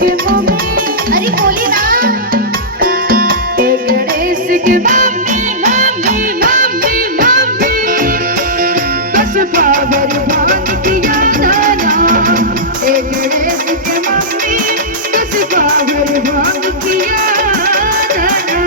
अरे बोली ना गणेश के मम्मी मम्मी मम्मी मम्मी बस पावर भांग किया दाना गणेश के मम्मी बस पावर भांग किया दाना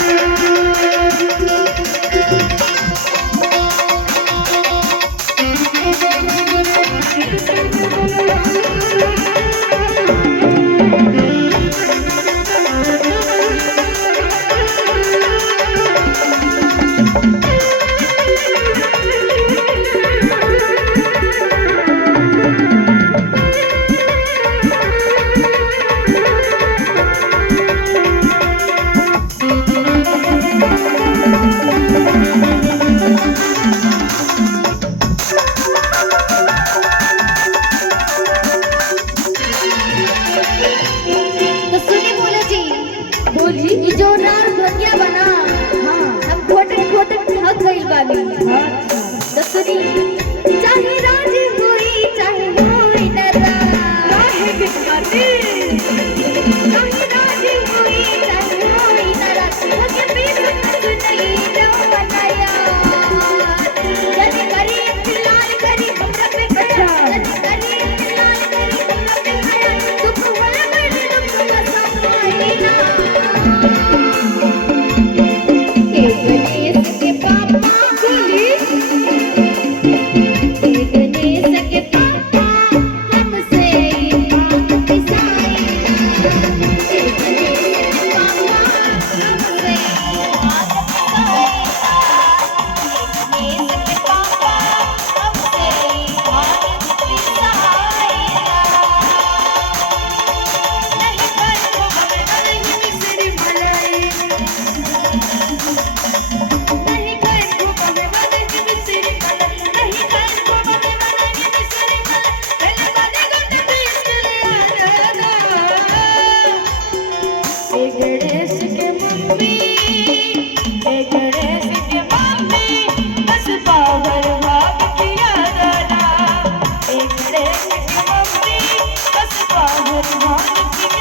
तो सुनी बोला जी बोली ये जोरदार ध्वनिया बना हाँ हम खोटे खोटे थक गइल बानी अच्छा तो सुनी चाहे राजी हुई चाहे होई नाराज काहे बिचारी चाहे राजी हुई चाहे होई नाराज लगे पीर नहीं जाओ बनाया जने करी फिलहाल करी हमरा पे करा जने करी फिलहाल करी हमरा पे करा दुख वाला कर दुख का समाई ना गणेश के पापा बोली गणेश के पापा हमसे बात पिसाई गणेश के पापा हमसे बात पिसाई गणेश के पापा हमसे बात पिसाई नहीं कर को हमें नहीं मिसरी मलाई नहीं कर को हमें नहीं मिसरी मलाई नहीं कर को हमें नहीं मिसरी मलाई पहले बारे गट बिस्तर आना गणेश के मम्मी गणेश के मम्मी बस पावर भाग किया दाना गणेश के मम्मी बस पावर भाग किया